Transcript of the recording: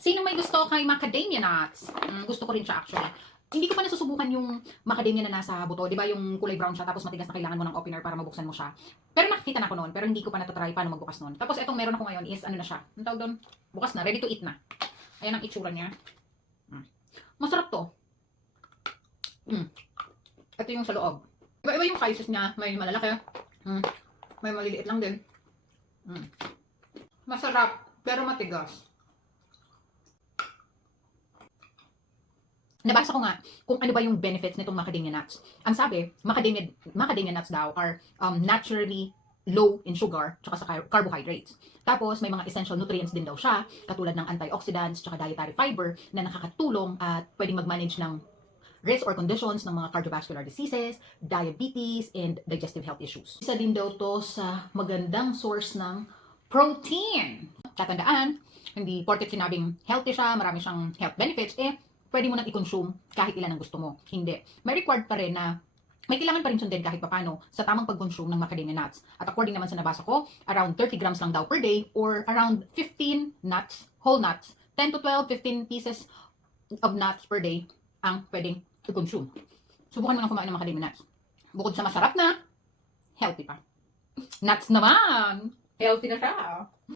Sino may gusto kay macadamia nuts? Gusto ko rin siya actually. Hindi ko pa nasusubukan yung macadamia na nasa buto. Di ba yung kulay brown siya tapos matigas na kailangan mo ng opener para mabuksan mo siya. Pero nakikita na ko noon. Pero hindi ko pa natatry paano magbukas noon. Tapos itong meron ako ngayon is ano na siya. Ang tawag doon? Bukas na. Ready to eat na. Ayan ang itsura niya. Masarap to. Ito yung sa loob. Iba-iba yung sizes niya. May malalaki. May maliliit lang din. Masarap. Pero matigas. Nabasa ko nga kung ano ba yung benefits nitong macadamia nuts. Ang sabi, macadamia nuts daw are naturally low in sugar tsaka sa carbohydrates. Tapos may mga essential nutrients din daw siya, katulad ng antioxidants tsaka dietary fiber na nakakatulong at pwedeng mag-manage ng risk or conditions ng mga cardiovascular diseases, diabetes, and digestive health issues. Isa din daw to sa magandang source ng protein. Tatandaan, hindi porket sinabing healthy siya, marami siyang health benefits, pwede mo nang i-consume kahit ilan ang gusto mo. Hindi. May required pa rin na may kailangan pa rin sundin kahit papano sa tamang pag-consume ng macadamia nuts. At according naman sa nabasa ko, around 30 grams lang daw per day or around 15 nuts, whole nuts, 10 to 12, 15 pieces of nuts per day ang pwedeng i-consume. Subukan mo na kumain ng macadamia nuts. Bukod sa masarap na, healthy pa. Nuts naman! Healthy na siya.